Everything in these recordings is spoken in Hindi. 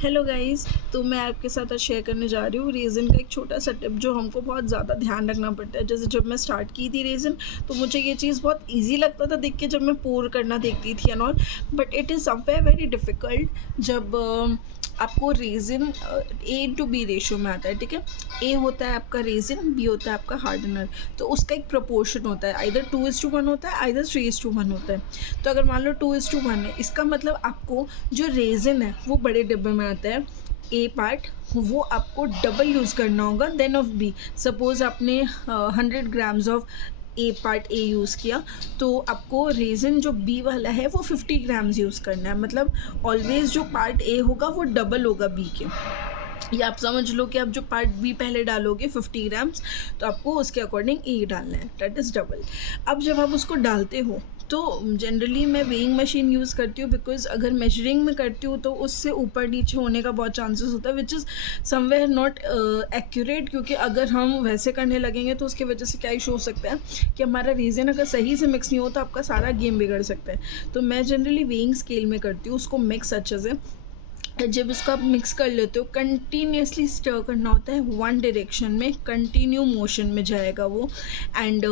Hello guys. तो मैं आपके साथ आज शेयर करने जा रही हूँ रेज़न का एक छोटा सा टिप जो हमको बहुत ज़्यादा ध्यान रखना पड़ता है। जैसे जब मैं स्टार्ट की थी रेज़न, तो मुझे ये चीज़ बहुत इजी लगता था देख के, जब मैं पोर करना देखती थी and all. But it is somewhere very difficult जब आपको रेज़न A/B रेशो में आता है, ठीक है। ए होता है आपका रेज़न, बी होता है आपका हार्डनर। तो उसका एक प्रोपोर्शन होता है, आइदर 2:1 होता है, आइदर 3:1 होता है। तो अगर मान लो 2:1 है, इसका मतलब आपको जो रेज़न है वो बड़े डिब्बे में आता है, ए पार्ट, वो आपको डबल यूज़ करना होगा देन ऑफ बी। सपोज़ आपने 100 grams of A part A use किया, तो आपको रेज़न जो बी वाला है वो 50 ग्राम्स यूज़ करना है। मतलब ऑलवेज़ जो पार्ट ए होगा वो डबल होगा बी के। या आप समझ लो कि आप जो पार्ट बी पहले डालोगे 50 ग्राम्स, तो आपको उसके अकॉर्डिंग ए डालना है, दैट इज़ डबल। अब जब आप उसको डालते हो तो जनरली मैं वेइंग मशीन यूज़ करती हूँ, बिकॉज़ अगर मेजरिंग में करती हूँ तो उससे ऊपर नीचे होने का बहुत चांसेस होता है, which is somewhere not accurate. क्योंकि अगर हम वैसे करने लगेंगे तो उसकी वजह से क्या इशू हो सकता है कि हमारा रीज़न अगर सही से मिक्स नहीं हो तो आपका सारा गेम बिगड़ सकता है। तो मैं जनरली वेइंग स्केल में करती हूँ उसको मिक्स अच्छे से। जब इसको आप मिक्स कर लेते हो, कंटिन्यूसली स्टर करना होता है, वन डायरेक्शन में कंटिन्यू मोशन में जाएगा वो। एंड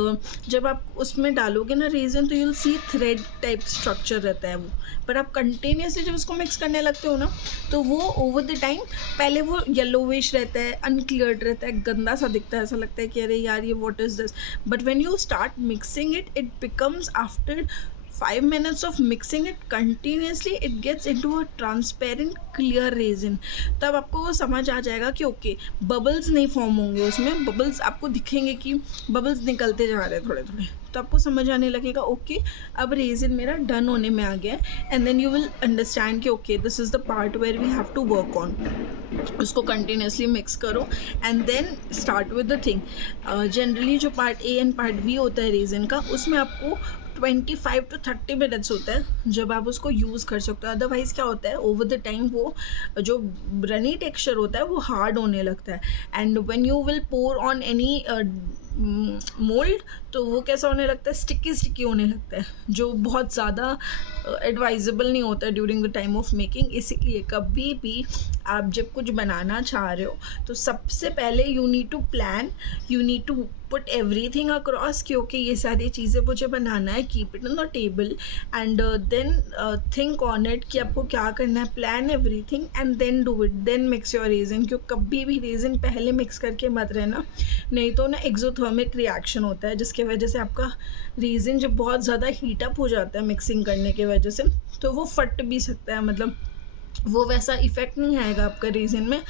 जब आप उसमें डालोगे ना रेज़न, तो you'll see thread type structure रहता है वो। पर आप कंटिन्यूसली जब उसको मिक्स करने लगते हो ना, तो वो ओवर द टाइम पहले वो येलोविश रहता है, अनक्लियर्ड रहता है, गंदा सा दिखता है, ऐसा लगता है कि अरे यार ये what is this. But when you start mixing it, it becomes after 5 minutes of mixing it continuously, it gets into a transparent clear resin। तब आपको वो समझ आ जाएगा कि ओके, बबल्स नहीं फॉर्म होंगे उसमें, बबल्स आपको दिखेंगे कि बबल्स निकलते जा रहे हैं थोड़े थोड़े। तो आपको समझ आने लगेगा ओके, अब रेजिन मेरा डन होने में आ गया है। And then you will understand कि okay, this is the part where we have to work on. उसको कंटिन्यूसली मिक्स करो and then start with the thing. Generally जो part A and part B होता है रीज़न का, उसमें आपको 25 to 30 मिनट्स होता है जब आप उसको यूज़ कर सकते हो। अदरवाइज़ क्या होता है, ओवर द टाइम वो जो रनी टेक्सचर होता है वो हार्ड होने लगता है। And when you will pour on any mould, तो वो कैसा होने लगता है, स्टिकी स्टिकी होने लगता है, जो बहुत ज़्यादा एडवाइजेबल नहीं होता during the time of making. इसीलिए कभी भी आप जब कुछ बनाना चाह रहे हो, तो सबसे पहले you need to plan, you need to put everything across कि ओके ये सारी चीज़ें मुझे बनाना है, keep it on the table and then think on it कि आपको क्या करना है, plan everything and then do it, then mix your reason. क्योंकि कभी भी रेज़न पहले मिक्स करके मत रहना, नहीं तो ना एक्सोथर्मिक रिएक्शन होता है, जिसके वजह से आपका रेज़न जब बहुत ज़्यादा हीटअप हो जाता है मिक्सिंग करने की वजह से, तो वो फट भी सकता है। मतलब वो वैसा इफ़ेक्ट नहीं आएगा आपका रेज़न में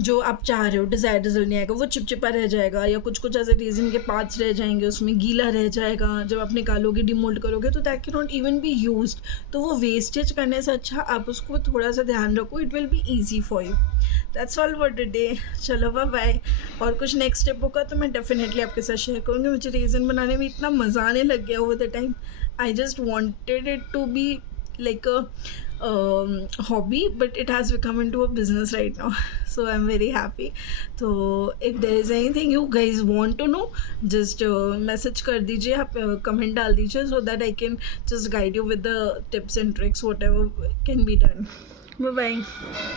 जो आप चाह रहे हो, डिज़ायर रिज़ल्ट नहीं आएगा, वो चिपचिपा रह जाएगा, या कुछ कुछ ऐसे रेज़न के पार्ट्स रह जाएंगे, उसमें गीला रह जाएगा। जब आप निकालोगे, डिमोल्ड करोगे, तो that can not even be used. तो वो वेस्टेज करने से अच्छा आप उसको थोड़ा सा ध्यान रखो, it will be easy for you. That's all for today. चलो बाय बाय। और कुछ नेक्स्ट स्टेप होगा तो मैं डेफिनेटली आपके साथ शेयर करूँगी। मुझे रेज़न बनाने में इतना मज़ा आने लग गया over the time, I just wanted it to be like a hobby, but it has become into a business right now. So I'm very happy. So if there is anything you guys want to know, just message कर दीजिए, आप comment डाल दीजिए, so that I can just guide you with the tips and tricks whatever can be done. Bye bye.